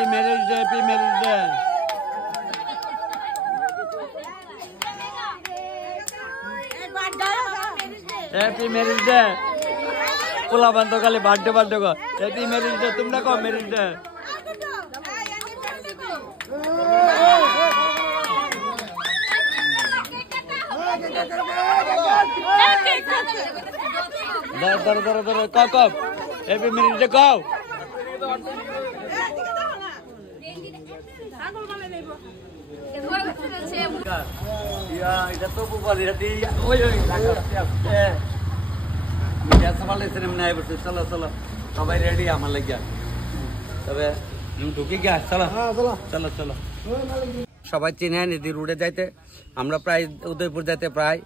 Happy marriage day, happy marriage day. Happy marriage day. পোলা বান্ধব খালি বার্থডে বার্থডে গো। Happy marriage day, তোমরা কো marriage day. ধরো ধরো ধরো, কও কও হ্যাপি ম্যারেজ ডে কও। এটা তো বলি ওই ওই চলো চলো সবাই রেডি আমার লাগিয়া। তবে ঢুকে গিয়া চলো চলো চলো। সবাই চিনে নিদি রোডে যাইতে, আমরা প্রায় উদয়পুর যাইতে প্রায়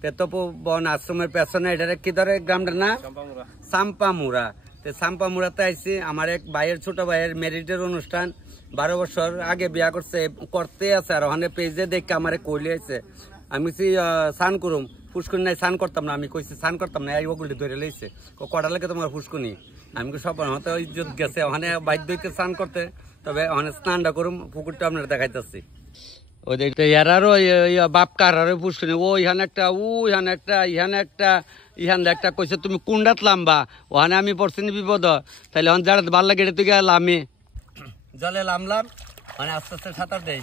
পেতপবন আশ্রমের পেছনে। এটারে কি ধরে গ্রামটার না? সাম্পামুড়া। সাম্পামুড়াতে আইসি আমার এক ভাইয়ের ছোট ভাইয়ের ম্যারিজের অনুষ্ঠান। 12 বছর আগে বিয়া করতে আছে আর ওখানে পেজে দেখে আমার কইলে আছে। আমি স্নান করুম, ফুসকুনি নাই স্নান করতাম না। আমি কইছি স্নান করতাম না, এই ওগুলি ধরে লইছে কটা লাগে তোমার ফুসকুনি। আমি সব হয়তো ইজ্জত গেছে ওখানে বাধ্য হইতে স্নান করতে। তবে ওখানে স্নানটা করুম, পুকুরটা আপনার দেখাইতেছি। ওই যে এরারও বাপ কারারও ফুসকুনি ওইখানে একটা, ওইখানে একটা, ইহানে একটা, ইহান একটা কইছে তুমি কুন্ডাত লাম্বা। ওখানে আমি পড়ছি নি বিপদ। তাহলে ওখানে যারা ভাল লাগে এটা তুই লামি জলে লামলাম, মানে আস্তে আস্তে সাঁতার দেয়।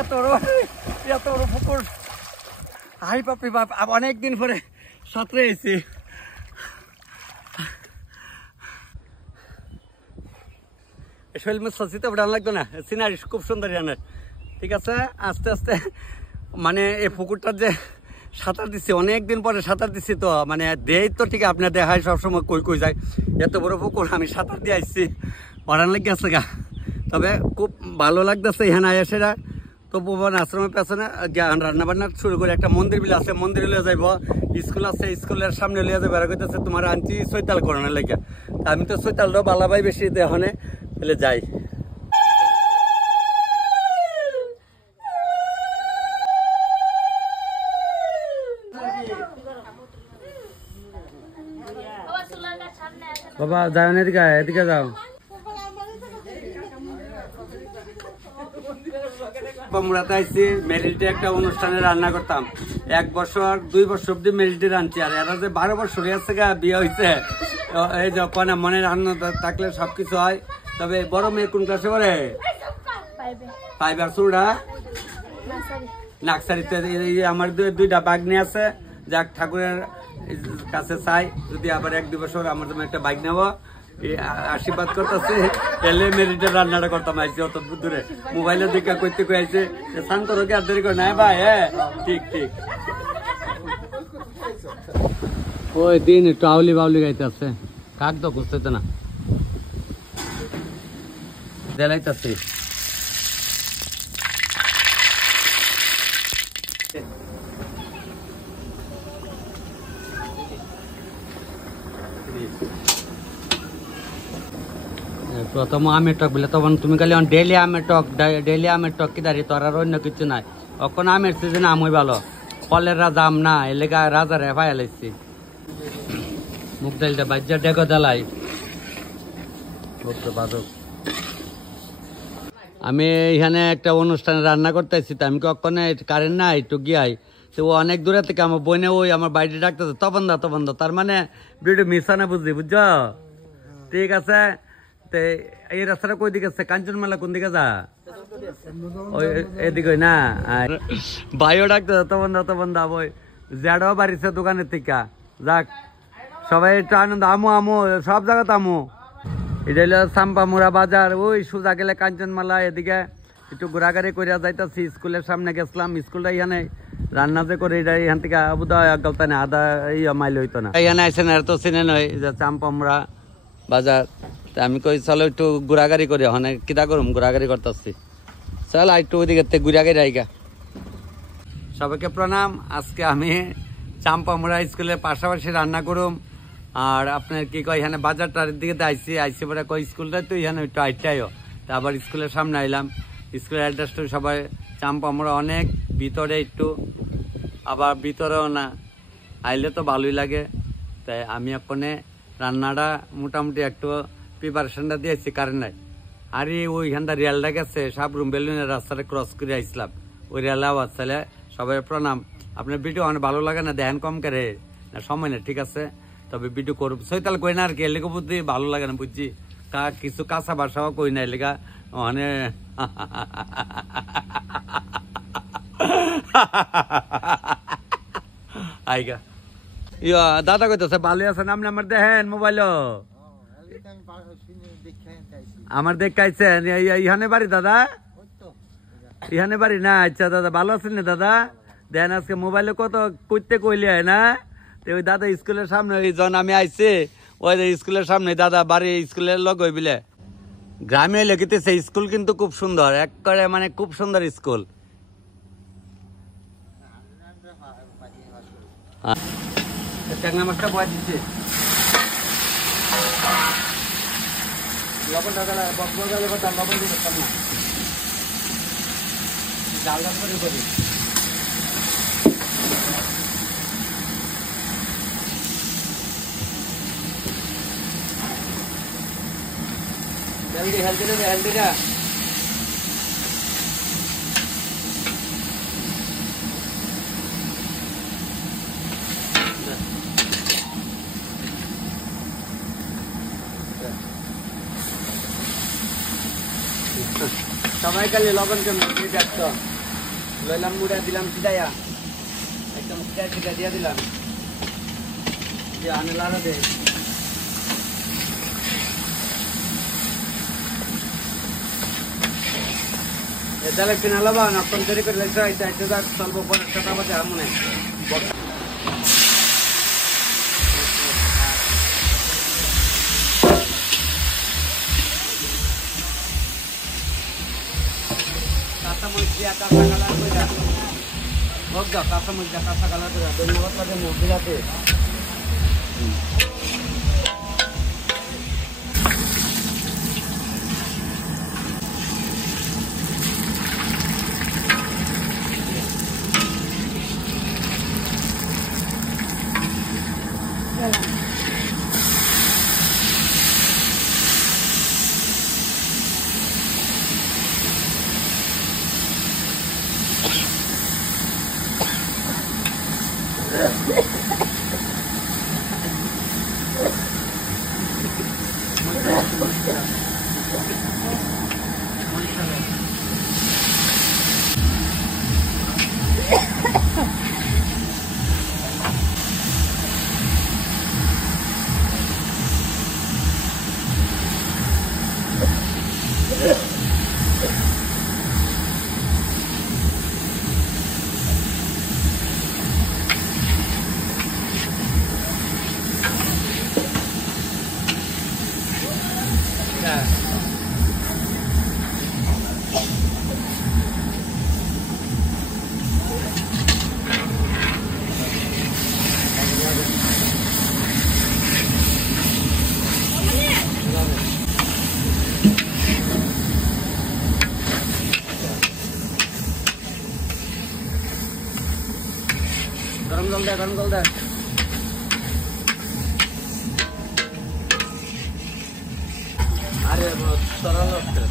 এত বড় পুকুর, হাই বাপরে বাপ, অনেকদিন পরে সাঁতরে এসেছি। শৈল মাছ সচিতে ডান লাগতো না, সিনারি খুব সুন্দর জানে। ঠিক আছে, আস্তে আস্তে মানে এই পুকুরটার যে সাঁতার দিচ্ছি, অনেকদিন পরে সাঁতার দিচ্ছি তো মানে দেই তো ঠিক আপনার দেখায় সবসময় কই কই যায়। এত বড় পুকুর আমি সাঁতার দিয়ে আসছি, অরান লেগে গেছে গা। তবে খুব ভালো লাগতেছে এখানে আয়াসেরা। তো ভুবন আশ্রমের পেছনে রান্না বান্না শুরু করে একটা মন্দির বিল আছে, মন্দিরে লিয়ে যাইব। স্কুল আছে, স্কুলের সামনে লিয়ে যাবে। বেড়া করতেছে তোমার আনছি চৈতাল করানোর লেগে। আমি তো চৈতালটাও বালাবাই বেশি দেহনে তাহলে যাই। বাবা যাও না, এদিকে এদিকে যাও। মুড়াতে আইসি মেরিটে একটা অনুষ্ঠানে রান্না করতাম। 1 বছর 2 বছর অব্দি মেরিটে রাঁধছি। আর এরা যে 12 বছর হয়েছে গা বিয়ে হয়েছে, এই যখন মনের আনন্দ থাকলে সবকিছু হয়। তবে বড় মেয়ে কোন ক্লাসে পড়ে? 5 আর ছোটটা নার্সারিতে। আমার 2টা বাগনি আছে। যাক ঠাকুরের কাছে চাই যদি আবার 1-2 বছর আমার জন্য একটা বাইক নেবো, আশীর্বাদ করতেছে। এলে মেরিটের রান্নাটা করতাম আইসি অত দূরে। মোবাইলে দেখে করতে কয়েছে শান্ত রোগে আর দেরি করে নাই ভাই। হ্যাঁ ঠিক ঠিক। ওই দিন একটু আউলি বাউলি গাইতে আছে, কাক তো খুঁজতে না দেলাইতেছে। প্রথম আমের টক বলে তখন তুমি খালি ডেলি আমের টক কি দাঁড়িয়ে তোর আর অন্য কিছু নাই। এখন আমের সিজনে আমই ভালো, ফলের রাজা আম না এলাকা রাজারে পাইয়া লাইছি। মুখ ডালটা বাজ্যা ডেকো দেলাই। আমি এখানে একটা অনুষ্ঠানে রান্না করতেছি, তো আমি কখনো কারেন্ট নাই একটু গিয়াই। তো ও অনেক দূরে থেকে আমার বোনে ওই আমার বাড়িতে ডাকতেছে তপন দা তপন দা। তার মানে ভিডিও মিস হয় না বুঝলি, বুঝছো? ঠিক আছে। এই রাস্তাটা কই দিকে আছে? কাঞ্চনমালা কোন দিকে যা? ওই এদিকে না। ভাইও ডাকতে তখন দা ওই জ্যাডও বাড়িছে দোকানের থেকে। যাক সবাই একটু আনন্দ, আমু আমু সব জায়গাতে আমু। এটা হলো সাম্পামুড়া বাজার। ওই সোজা গেলে কাঞ্চনমালা। এদিকে একটু ঘোরাঘুরি করে যাইতেছি। স্কুলের সামনে গেছিলাম, স্কুলটা এখানে রান্না যে করে এটা এখান থেকে বোধহয় গলতানে আধা মাইল হইতো না। এখানে আইসেন আর তো চিনে নয় যে সাম্পামুড়া বাজার। আমি কই চলো একটু ঘোরাঘুরি করি। ওখানে কিতা করুম, ঘোরাঘুরি করতেছি। চল একটু ওইদিকে ঘুরাঘুরি আইগা। সবাইকে প্রণাম। আজকে আমি চাম্পামুড়া স্কুলের পাশাপাশি রান্না করুম। আর আপনার কি কয় এখানে বাজারটার দিকে আইসি পরে কই স্কুলটা তো এখানে একটু আইটাইও। আবার স্কুলের সামনে আইলাম, স্কুলের অ্যাড্রেসটা সবাই চাম্পা আমরা অনেক ভিতরে একটু, আবার ভিতরেও না, আইলে তো ভালোই লাগে। তাই আমি এখনে রান্নাটা মোটামুটি একটু প্রিপারেশনটা দিয়েছি, কারেন্ট নাই। আরে ওইখানটা রেলটা গেছে সাবরুম বেলুনের রাস্তাটা ক্রস করে আসলাম, ওই রেলে আওয়াজ চাইলে সবাই প্রণাম। আপনার ভিডিও অনেক ভালো লাগে না, দেখেন কম করে না, সময় না, ঠিক আছে, তবে ভিডিও করব সৈতাল কই না আর কি, এলাকা বুদ্ধি ভালো লাগে না বুঝছি, কিছু কাঁচা বাসাও কই না এলাকা মানে আইগা ইয়া দাদা কইতেছে ভালো আছে নাম নাম্বার দেখেন মোবাইল আমার দেখাইছেন, ইহানে বাড়ি দাদা, ইহানে বাড়ি না? আচ্ছা দাদা ভালো আছেন না দাদা? দেন আজকে মোবাইলে কত করতে কইলে হয় না, তো ওই দাদা স্কুলের সামনে ওই জন আমি আইছি, ওই স্কুলের সামনে দাদা বাড়ি স্কুলের লগ ওই বিলে গ্রামে লেগেতেছে। স্কুল কিন্তু খুব সুন্দর, এক করে মানে খুব সুন্দর স্কুল। ট্যাংরা মাছটা বয়া দিচ্ছে, লবণ টাকা লবণ দিয়ে করতাম না, ডাল ডাল করে করি। হেলদি হেলদি রে হেলদিটা সবাই কালে লবণ কেমন দেখতো লইলাম, মুড়া দিলাম সিধাইয়া একদম সিধা দিয়ে দিলাম, যে আনে লাড়া দে এটা লাগছে না লবা না ফোন করে করে লাগছে আইসা আইসা যাক চলব 50 টাকা বাজে আমনে কাঁচামরিচ দিয়া কাঁচা কালার কইরা হোক দাও, কাঁচামরিচ দিয়া কাঁচা কালার কইরা ধন্যবাদ লাগে মহিলাতে। গরম জল দে, গরম জল দে। আরে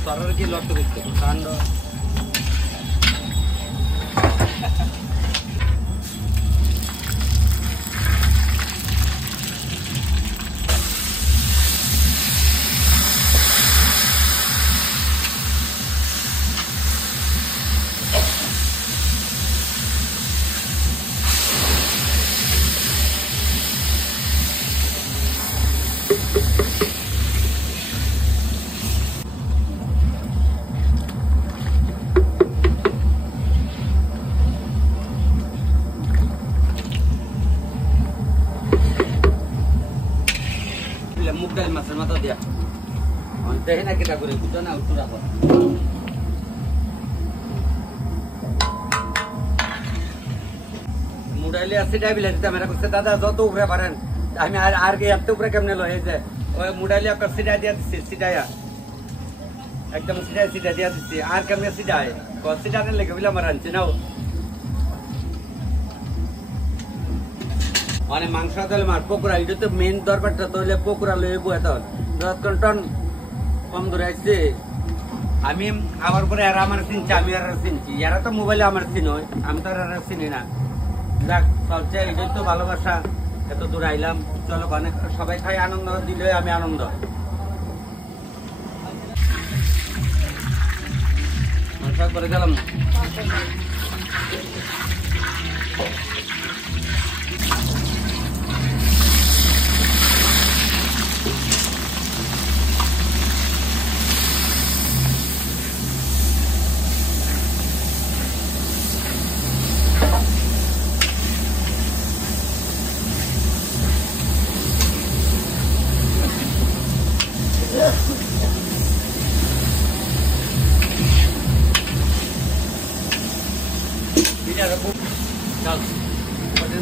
সরার কি লক্ষ্য দিচ্ছে কাণ্ড মুখ ডাল মাছের মাথা দিয়া দেখে না কেটা করে বুঝো না উঠু রাখো। মুডাইলে আছে ডাইবিলে দিতে মেরা করছে দাদা যত উপরে পারেন আমি আর এত উপরে কেমনে লো এই যে ওই মুডাইলে আপনার সিডা দিয়া দিচ্ছি সিডাইয়া একদম সিটাই সিটা দিয়া দিচ্ছি আর কেমনে সিটাই সিটানের লেগে বিলে আমার আনছি নাও মানে মাংস তাহলে মার পকোড়া এটা তো মেন দরকারটা তাহলে পকোড়া লইব এখন টন কম ধরে আসছে আমি আমার পরে এরা আমার চিনছি আমি আর চিনছি এরা তো মোবাইলে আমার চিনই আমি তো আর চিনি না যাক সবচেয়ে এটাই তো ভালোবাসা এত দূর আইলাম চলো অনেক সবাই খাই আনন্দ দিলে আমি আনন্দ করে গেলাম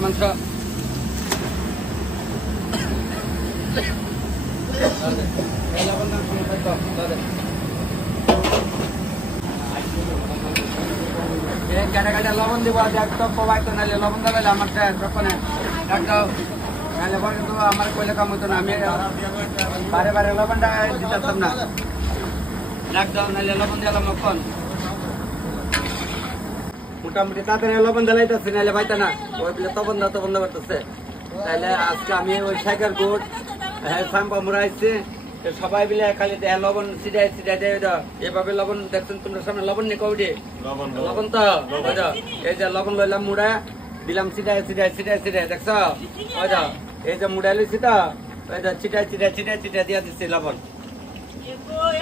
মাংস কাটা লবণ দিব তো নাহলে লবণ দেবে আমার নাহলে পরে তো আমার কইলে কাম হতো না আমি বারে বারে লবণটা দিতাম না ডাক দাও নাহলে লবণ দিলাম কখন মোটামুটি তাড়াতাড়ি লবণ দিলাইতেছে নাহলে পাইতা না ওই বলে তবন দা করতেছে তাহলে আজকে আমি ওই সাইকেল গোট সাম্পা মুড়া আসছে সবাই মিলে খালি লবণ সিটাই এভাবে লবণ দেখছেন তোমরা সামনে লবণ নিয়ে কৌডি লবণ তো এই যে লবণ লইলাম মুড়া দিলাম সিটাই দেখছ ওই যা এই যে মুড়া লইছি তো ওই যা চিটাই দিয়া দিচ্ছি লবণ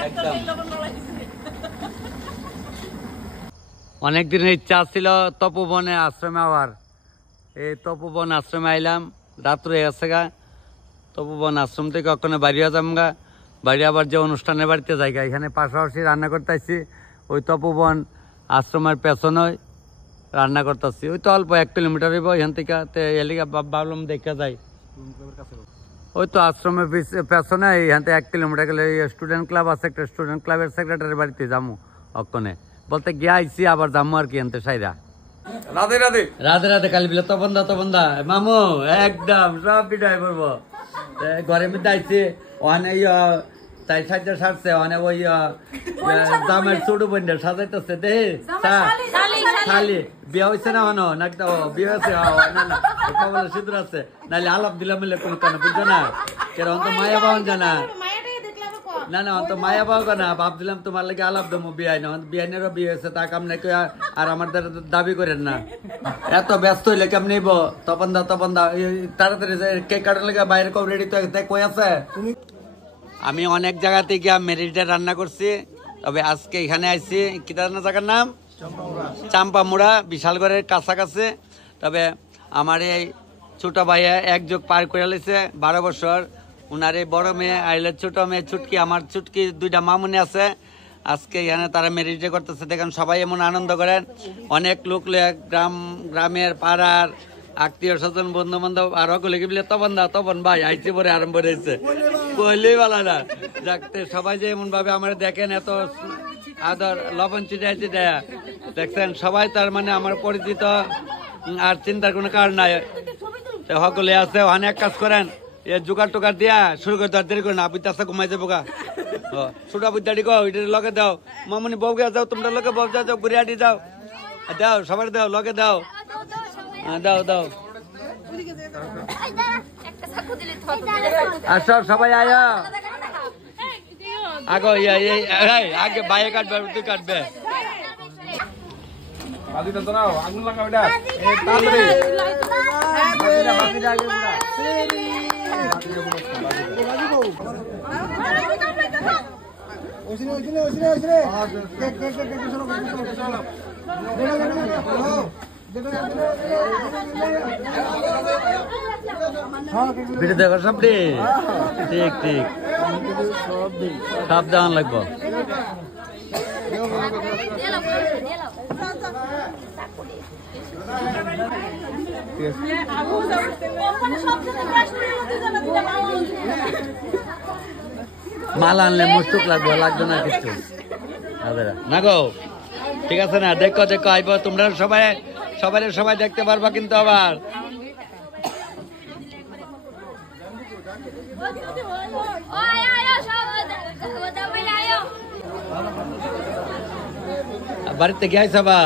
একদম অনেকদিনের ইচ্ছা ছিল তপোবনে আশ্রমে আবার এই তপোবন আশ্রমে আইলাম রাত্রে গেছে গা তপোবন আশ্রম থেকে কখনো বাড়িয়া যাম গা বাড়ি আবার যে অনুষ্ঠানের বাড়িতে যাই গা এখানে পাশাপাশি রান্না করতেছি ওই তপোবন আশ্রমের পেছনে রান্না করতেছি ওই তো অল্প 1 কিলোমিটার হইব এখান থেকে এলিকা ভাবলাম দেখা যায় ওই তো আশ্রমের পেছনে এখান থেকে 1 কিলোমিটার গেলে স্টুডেন্ট ক্লাব আছে একটা স্টুডেন্ট ক্লাবের সেক্রেটারির বাড়িতে যাবো অক্ষণে বলতে গিয়ে আইসি আবার যাবো আর কি আনতে সাইরা রাধে রাধে রাধে রাধে কালি বিলে তো বন্ধা মামু একদম সব বিদায় করবো ঘরের মধ্যে আইসি ওখানে তাই সাজা সারছে ওখানে ওই দামের ছোট বোনদের সাজাইতেছে দে খালি বিয়ে হয়েছে না হনো নাকি বিয়ে হয়েছে না কবলে সিঁদুর আছে নাহলে আলাপ দিলাম মিলে কোনো কেন বুঝছো না কেরকম তো মায়া পাওয়া জানা না অন্ত মায়া পাওয়া না ভাব দিলাম তোমার লাগে আলাপ দেবো বিয়াই না বিয়াইনেরও বিয়ে হয়েছে তা কাম নাকি আর আমার দাবি করেন না এত ব্যস্ত হইলে কেমন নিব তপন দা তাড়াতাড়ি কেক কাটার লেগে বাইরে কব রেডি তো কই আছে আমি অনেক জায়গাতে গিয়ে মেরিটে রান্না করছি তবে আজকে এখানে আইছি কি রান্না জায়গার নাম চাম্পামুড়া বিশালগড়ের কাছাকাছি তবে আমার এই ছোট ভাইয়া 1 যোগ পার করে লেছে 12 বছর উনার এই বড় মেয়ে আইলের ছোট মেয়ে ছুটকি আমার ছুটকি 2টা মামুনি আছে আজকে এখানে তারা মেরিটে করতেছে দেখেন সবাই এমন আনন্দ করেন অনেক লোক গ্রামের পাড়ার আত্মীয় স্বজন বন্ধু বান্ধব আর সকলে কি বলে তপন ভাই আইসি পরে আরম্ভ হয়েছে কইলেই ভালো না যাকতে সবাই যে এমন ভাবে আমার দেখেন এত আদর লবণ চিটাই দেখছেন সবাই তার মানে আমার পরিচিত আর চিন্তার কোনো কারণ নাই সকলে আছে অনেক কাজ করেন জোগাড় টোগাড় দিয়া শুরু করে দেরি করে না বুঝতে আসতে ঘুমাই যাবো গা ছোটা বুদ্ধাটি গো ওইটার লগে দাও মামনি বউ গে যাও তোমরা লোকে বউ যাও ঘুরিয়াটি যাও দাও সবার দাও লগে দাও দাও আসো সবাই আয়া আগে বাইরে কাটবে তুই কাটবে আগুন লাগা ওটা দেখো সব ঠিক সব দেওয়ান লাগবো মাল আনলে মুস্তুক লাগবে না কিছু না গো ঠিক আছে না দেখো দেখো আইব তোমরা সবাই দেখতে পারবা কিন্তু আবার বাড়িতে গিয়ে আইসাবা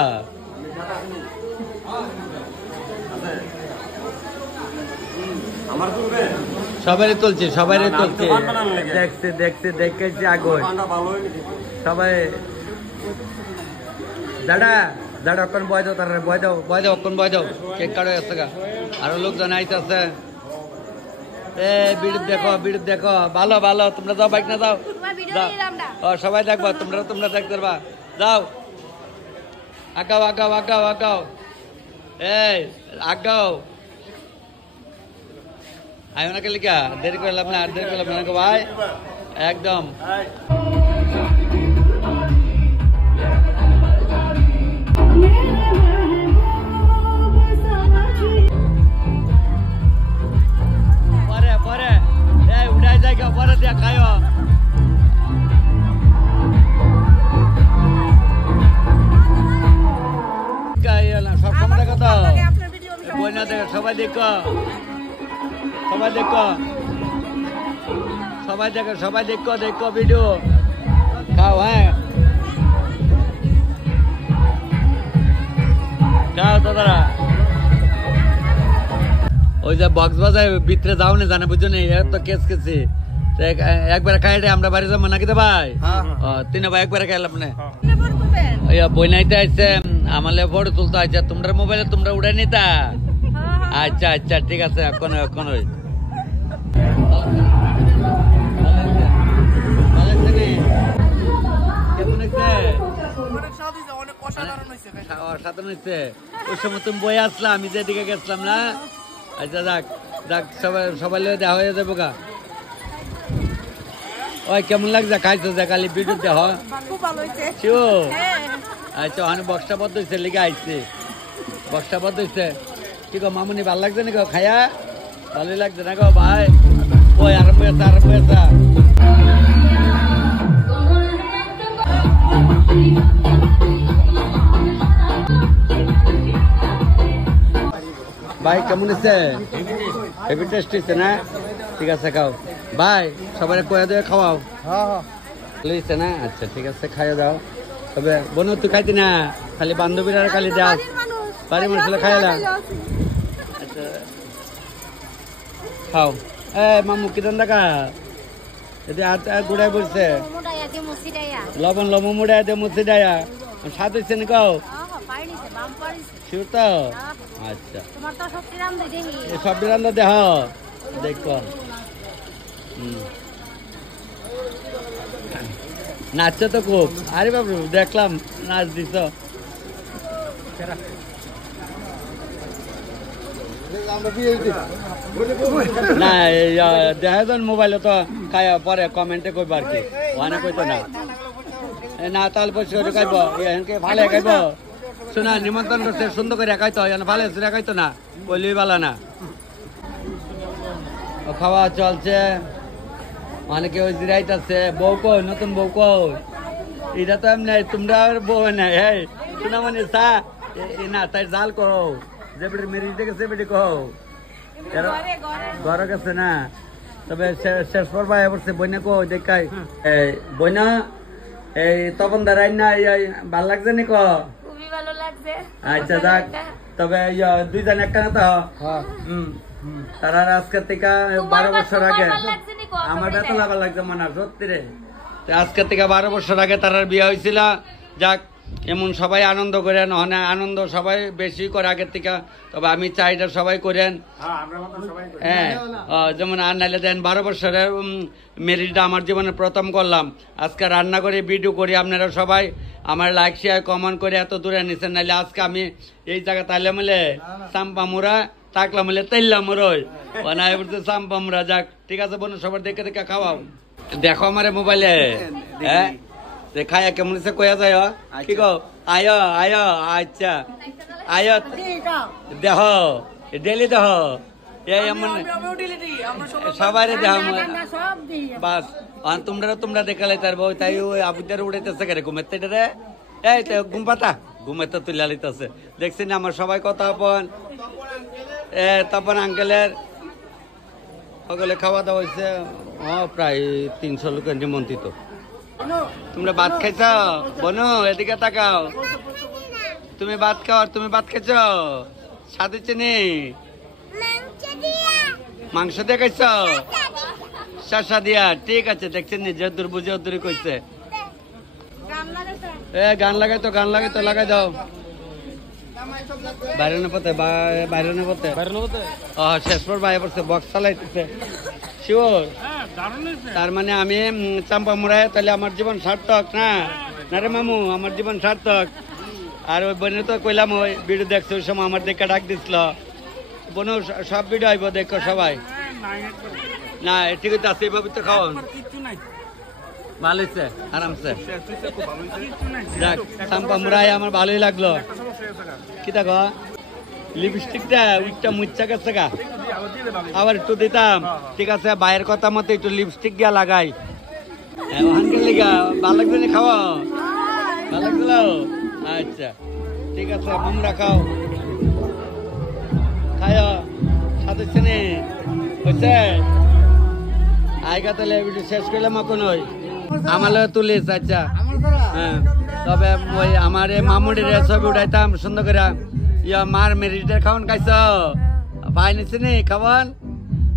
সবাই তুলছি দেখেছি আগুন সবাই দাদা অক্ষণ বয় দাও তার বয় দাও অক্ষণ বয় দাও কেক কাটো আসছে গা আরো লোকজন আইতেছে বিড়ি দেখো ভালো তোমরা যাও বাইক না যাও সবাই দেখবা তোমরা দেখতে পারবা যাও আগাও আগাও আয় না লিখা দেরি করলাম না ভাই একদম পরে উড়াই জায়গা পরে দিয়া খায় সবসময় দেখো তো বই না দেখো সবাই দেখো ভিডিও খাও হ্যাঁ খাও দাদা ওই যে বক্স বাজায় ভিতরে যাও না জানে বুঝছো নি তো কেছি একবার খাই আমরা বাড়ি যাবো নাকি তো ভাই তিন ভাই একবারে খাইলাম না বই নাইতে আসছে আমালে ফটো তুলতে আচ্ছা তোমরা মোবাইলে তোমরা উড়ে নিতা আচ্ছা ঠিক আছে এখন অসাধারণ হয়েছে ওই সময় তুমি বই আসলা আমি যেদিকে গেছিলাম না আচ্ছা যাক সবাই দেওয়া হয়ে যাবো গা ওই কেমন লাগছে খাইছো যে খালি ভিডিও দেহ আচ্ছা ওখানে বক্সটা বদ্ধ হয়েছে লিখে আইছে বক্সটা বদ্ধ হয়েছে কি গো মামুনি ভাল লাগছে না গো খায়া ভালোই লাগছে না গো ভাই ওই আরম্ভ হয়েছে ভাই কেমন হয়েছে হেভি টেস্ট হয়েছে না ঠিক আছে খাও ভাই সবাই কয়ে দিয়ে খাওয়াও লইছে না আচ্ছা ঠিক আছে খাইয়ে দাও তবে বোন তুই খাইতি না খালি বান্ধবীরা খালি দেওয়া বাড়ি মানুষ খাইয়ে দাও আচ্ছা খাও মামু কি দেখা যদি আর গুড়াই বলছে লবণ মুড়াই দিয়ে মুসি ডায়া স্বাদ হয়েছে না কাও শিওর তো আচ্ছা সব রান্না দেহ দেখো নাচছে তো খুব আরে বাবু দেখলাম নাচ দিছ না দেখা যান মোবাইলে তো খাইয়া পরে কমেন্টে কইব আর কি ওখানে কইতো না তাহলে বসে খাইব ভালো খাইব শোনা নিমন্ত্রণ করছে সুন্দর করে খাইতো ভালো খাইতো না কইলেই ভালো না খাওয়া চলছে অনেকে ওই জিরাইতেছে বউ কই নতুন বউ কই এটা তো এমনি তোমরা বউ নাই হ্যাঁ শোনা মানে চা না তাই জাল কও যে বেটি মেরি দেখেছে বেটি কও ঘর গেছে না তবে শেষ পর্বা পড়ছে বইনা কো দেখাই বইনা এই তপন দাঁড়াই না ভাল লাগছে নি কো খুবই ভালো লাগছে আচ্ছা যাক তবে দুইজন একখানা তো তারা আজকের থেকে 12 বছর আগে আমার বেতন লাভ লাগছে মনে হয় সত্যি রে আজকের থেকে 12 বছর আগে তার বিয়ে হয়েছিল যাক এমন সবাই আনন্দ করেন ওখানে আনন্দ সবাই বেশি করে আগের থেকে তবে আমি চাইটা সবাই করেন হ্যাঁ যেমন আর নাইলে দেন 12 বছরের মেরিটটা আমার জীবনে প্রথম করলাম আজকে রান্না করে ভিডিও করি আপনারা সবাই আমার লাইক শেয়ার কমেন্ট করে এত দূরে নিচ্ছেন নাইলে আজকে আমি এই জায়গা তাইলে মিলে চাম্পা মুড়া তাকলা মিলে তেললাম মুড়োই বানায় বলতে চাম্পা মুড়া যাক ঠিক আছে বোন সবার দেখে দেখে খাওয়াও দেখো আমার মোবাইলে হ্যাঁ খায়া কেমন কয়া যায় কি গো আয় আচ্ছা আয় দেহ ডেলি দেহ এই এমন সবাই দেখাম বাস তোমরা দেখালে তার বউ তাই ওই আবুদার উড়াইতেছে কেন ঘুমেতে রে এই তো ঘুম পাতা ঘুমেতে তুলে লিতেছে দেখছি না আমার সবাই কথা আপন তপন আঙ্কেলের সকলে খাওয়া দাওয়া হয়েছে প্রায় 300 লোকের নিমন্ত্রিত তোমরা ভাত খাইছ বনু এদিকে তাকাও তুমি ভাত খাও তুমি ভাত খাইছ সাথে চিনি মাংস দিয়ে খাইছ শাসা দিয়া ঠিক আছে দেখছেন নি যদুর বুঝে অদুরি কইছে গান লাগাই তো লাগাই দাও বাইরে না পথে শেষ পর বাইরে পড়ছে বক্স চালাইতেছে শিওর তার মানে আমি চাম্পা মুড়াই তাহলে আমার জীবন সার্থক না রে মামু আমার জীবন সার্থক আর ওই বোনের তো কইলাম ওই ভিডিও দেখছো ওই সময় আমার দেখে ডাক দিছিল বোনও সব ভিডিও আইব দেখো সবাই না ঠিক আছে এইভাবে তো খাওয়ান ভালো হয়েছে আরামসে যাক চাম্পা মুড়াই আমার ভালোই লাগলো কি দেখো লিপস্টিকটা উইটটা মুচ্ছা গেছে গা আবার একটু দিতাম ঠিক আছে বাইরের কথা মতো একটু লিপস্টিক গিয়া লাগাই ভালো লাগবে না খাওয়া ভালো লাগলো আচ্ছা ঠিক আছে আমরা খাও খায় সাথে চেনে হয়েছে আইগা তাহলে ভিডিও শেষ করলাম এখন ওই আমার তুলিস আচ্ছা হ্যাঁ তবে ওই আমার মামুডির ছবি উঠাইতাম সুন্দর করে মার মেরিটের খাওয়ান খাইছ পাই নিছে নি খাওয়ান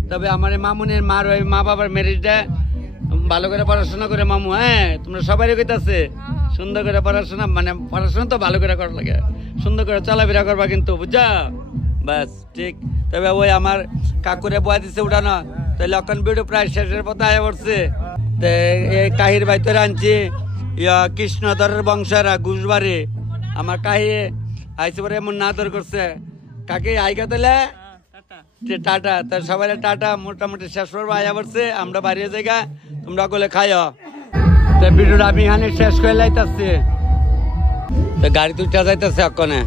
তবে আমার মামুনের মার ওই মা বাবার মেরিটে ভালো করে পড়াশোনা করে মামু হ্যাঁ তোমরা সবাই কইতাছে সুন্দর করে পড়াশোনা মানে পড়াশোনা তো ভালো করে করার লাগে সুন্দর করে চলাফেরা করবা কিন্তু বুঝা বাস ঠিক তবে ওই আমার কাকুরে বয়া দিছে উঠানো তাহলে এখন ভিডিও প্রায় শেষের পথে আয়া পড়ছে তো এই কাহির বাইতরে আনছি কৃষ্ণধরের বংশেরা ঘুষবাড়ি আমার কাহি আইসে পরে এমন না দর করছে কাকে আইগা তাহলে টাটা তার সবাই টাটা মোটামুটি শেষ করবো আয়া পড়ছে আমরা বাড়িয়ে জায়গা তোমরা গলে খাইও তো ভিডিওটা আমি এখানে শেষ করে লাইতেছি তো গাড়ি তুলতে যাইতেছে অক্ষণে